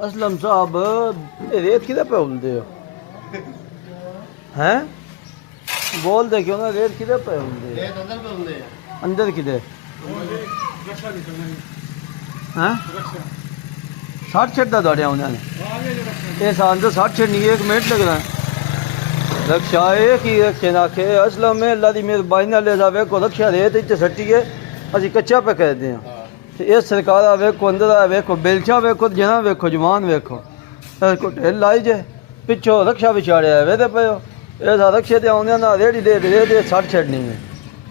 असलम साहब रेत किधर पे बोलते हो हैं बोल दे क्यों ना रेत किधर पे बोलते अंदर किधर हैं 60 छड़ा दौड़िया उन्होंने ये सान तो 60 छड़नी 1 मिनट लगना रक्षा एक ही रखे ना के असलम में अल्लाह की मेहरबानी नाल वेखो रक्षा रेत इच सट्टीए असी कच्चा पे कहते हैं ये सरकार वेखो अंदर वेखो बेलचा वेखो जना वेखो जवान वेखो ढिल लाई जे पिछों रक्षा बिछाड़िया वेदे पे ये रक्षे ते आने ना रेड़ी दे 60 छड़नी है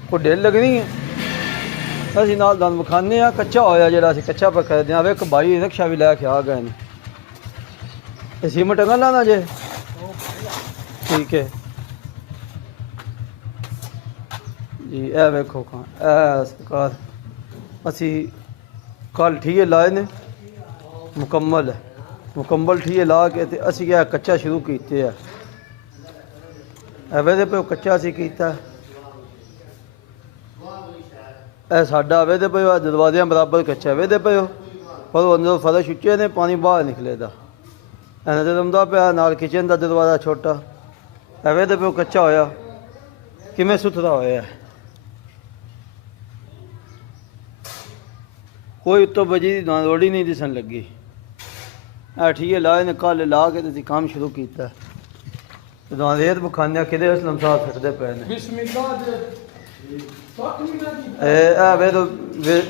कोई ढिल लगनी है असी नाल दंद विखाने कच्चा होया जेड़ा असी कच्चा पे कहते हैं वेख भाई रक्षा भी लैके आ गए ने सीमेंट अंगल लाना जे ठीक है जी ए वेखो सरकार असी कल ठीए लाए ने मुकम्मल ठीए ला के ते असी क्या कच्चा शुरू कीते है वेदे पे कच्चा असी कीता ए साडा वेदे पे दरवाज़े बराबर कच्चा वेदे पे पर अंदर फर्श उच्चे ने पानी बाहर निकले दा नजर आंदा पिया नाल किचन का दरवाज़ा छोटा वेदे पे कच्चा होया किवें सुथरा होया कोई उत्तों बजी दी रोड़ी नहीं दिसन लगी ठीक है लाए ने कल ला के तो काम शुरू किया रेत बखाने कि असलम साहब सकते पे ने वे तो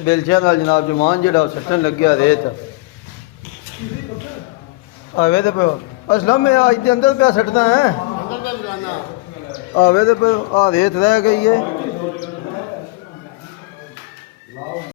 बेलचिया नाल जनाब जमान जेड़ा सट्टन लग्या रेत आवे तो पे असलम में आज के अंदर पे सटदा है आवे तो पे रेत रह गई है